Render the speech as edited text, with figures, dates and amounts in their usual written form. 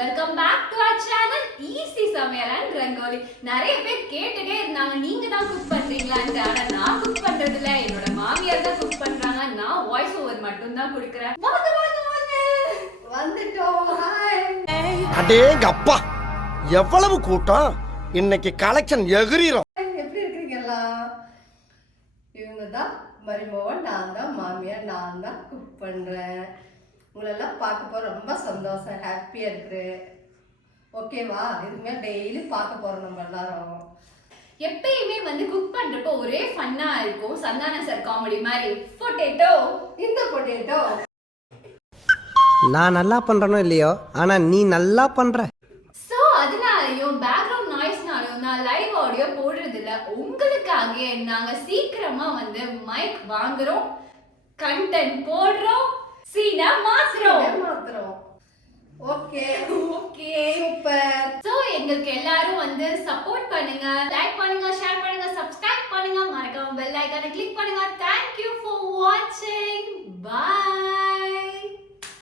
Welcome back to our channel easy சமையல் and rangoli. நிறைய பேர் கேட்டுட்டே இருந்தாங்க நீங்க தான் குக் பண்றீங்களான்னு. ஆனா நான் குக் பண்றது இல்ல, என்னோட மாமியார் தான் குக் பண்றாங்க. நான் வாய்ஸ் ஓவர் மட்டும் தான் கொடுக்கறேன். வாங்க வாங்க வாங்க வந்துட்டோம். ஹாய். அடேங்க அப்பா, எவ்வளவு கூட்டம்! இன்னைக்கு கலெக்ஷன் எகிரிரும். எப்படி இருக்கீங்களா? இவங்க தான் மருமகன், நான் தான் மாமியார், நான் தான் குக் பண்றேன். உங்களெல்லாம் பார்க்க போற ரொம்ப சந்தோஷம், ஹாப்பியா இருக்கு. ஓகேவா? இதுமே டெய்லி பார்க்க போறோம் நம்ம எல்லாரும். எப்பயுமே வந்து குக் பண்றப்போ ஒரே ஃபன்னா இருக்கும். சந்தான சார் காமெடி மாதிரி பொட்டேட்டோ, இந்த பொட்டேட்டோ. நான் நல்லா பண்றனோ இல்லையோ, ஆனா நீ நல்லா பண்ற. ஸோ அதனாலையும் பேக்ரவுண்ட் நாய்ஸ்னாலையும் நான் லைவ் ஆடியோ போடுறது இல்லை. உங்களுக்காக நாங்கள் சீக்கிரமா வந்து மைக் வாங்குறோம், கண்டென்ட் போடுறோம், சீனா மாத்துறோம். Okay okay super. ஸோ எங்களுக்கு எல்லாரும் வந்து சப்போர்ட் பண்ணுங்க, லைக் பண்ணுங்க, ஷேர் பண்ணுங்க, சப்ஸ்கிரைப் பண்ணுங்க, மறக்காம பெல் ஐகானை கிளிக் பண்ணுங்க. Thank you for